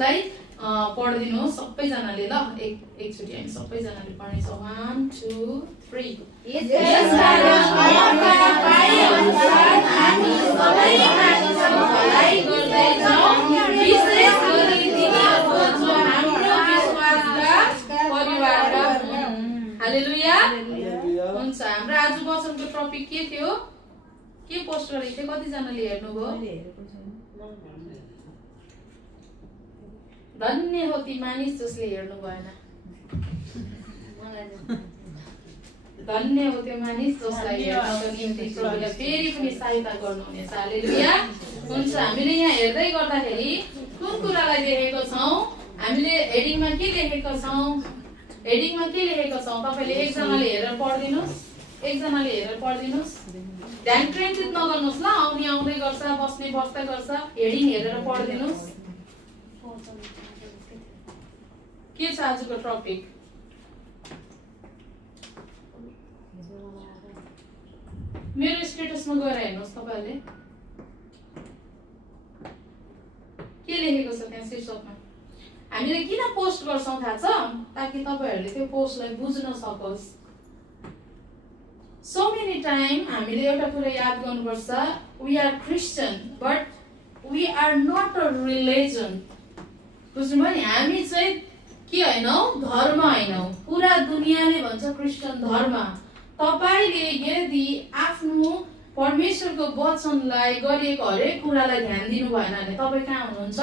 यसलाई पढिदिनुहोस् सबैजनाले ल एकचोटि हामी सबैजनाले पढ्नेछौँ 1 2 3 यस कारण परमका पाए अनुसार हामी सबै मानिसहरूलाई गर्दै जाउँ विशेष गरी तिनीहरूको जो हाम्रो विश्वासका परिवारका हालेलुया हुन्छ। हाम्रो आज वचनको टपिक के थियो, के पोस्ट गरेको थियो, कतिजनाले हेर्नुभयो? धन्य हो ती मानिस जसले हेर्नु भएन, धन्य हो त्यो मानिस जसलाई हेर्नको निम्ति प्रभुले फेरि पनि सहायता गर्नुहुनेछ। हालेलुया हुन्छ। हामीले यहाँ हेर्दै गर्दाखेरि कुन कुरालाई देखेको छौँ, हामीले हेडिङमा के लेखेको छौँ, हेडिङमा के लेखेको छौँ तपाईले एकजनाले हेरेर पढिदिनुस्, एकजनाले हेरेर पढिदिनुस्, ध्यान केन्द्रित नगर्नुहोस् ल, आउने आउँदै गर्छ, बस्ने बस्दै गर्छ, हेडिङ हेरेर पढिदिनुस्। के छ आजको टपिक? मेरो स्टेटसमा गएर हेर्नुहोस् तपाईहरुले के लेखेको छ त्यहाँ शीर्षकमा। हामीले किन पोस्ट गर्छौं थाहा छ? ताकि तपाईहरुले त्यो पोस्टलाई बुझ्न सकोस्। So many time हामीले एउटा कुरा याद गर्नुपर्छ, we are Christian but we are not a religion। बुझ्नुभयो नि? हामी चाहिँ के हैनौ, धर्म हैनौ। पुरा दुनियाँले भन्छ क्रिस्चियन धर्म। तपाईले यदि आफ्नो परमेश्वरको वचनलाई गरिएको हरेक कुरालाई ध्यान दिनु भएन भने तपाई कहाँ हुनुहुन्छ?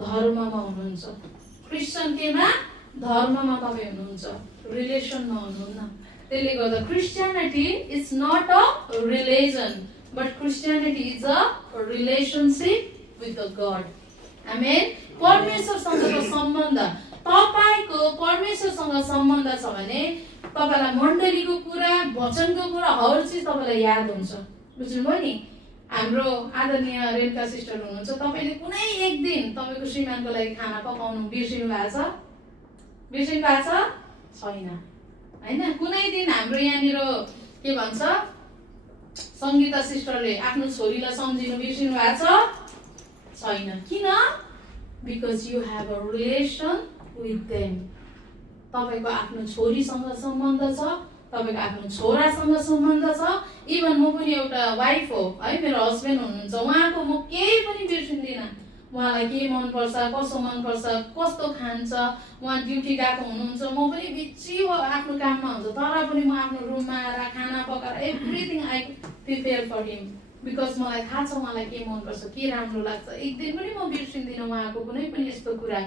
धर्ममा हुनुहुन्छ। क्रिस्चियन केमा? धर्ममा तपाई हुनुहुन्छ, रिलेसनमा हुनुहुन्न। त्यसले गर्दा Christianity is not a religion but Christianity is a relationship with the God. Amen. परमेश्वरसँगको सम्बन्ध, तपाईको परमेश्वरसँग सम्बन्ध छ भने तपाईलाई मण्डलीको कुरा, वचनको कुरा हर चीज तपाईलाई याद हुन्छ। बुझ्नुभयो नि? हाम्रो आदरणीय रेणुका सिस्टर हुनुहुन्छ, तपाईले कुनै एक दिन तपाईको श्रीमानको लागि खाना पकाउनु बिर्सिनु भएको छ? बिर्सिनु भएको छ? छैन हैन। कुनै दिन हाम्रो यहाँनिर के भन्छ, संगीता सिस्टरले आफ्नो छोरीलाई सम्झिनु बिर्सिनु भएको छ? छैन। किन? Because you have a relation with them. तपाईको आफ्नो छोरीसँग सम्बन्ध छ, तपाईको आफ्नो छोरासँग सम्बन्ध छ। इभन म पनि एउटा वाइफ हो है, मेरो हस्बेन्ड हुनुहुन्छ, उहाँको म केही पनि बिर्सिन्दिनँ। उहाँलाई के मन पर्छ, कसो मन पर्छ, कस्तो खान्छ, उहाँ ड्युटी गएको हुनुहुन्छ, म पनि बिजी आफ्नो काममा हुन्छ, तर पनि म आफ्नो रुममा आएर खाना पकाएर everything I prepare for him because मलाई थाहा छ उहाँलाई के मन पर्छ, के राम्रो लाग्छ। एक दिन पनि म बिर्सिन्दिनँ उहाँको कुनै पनि यस्तो कुरा।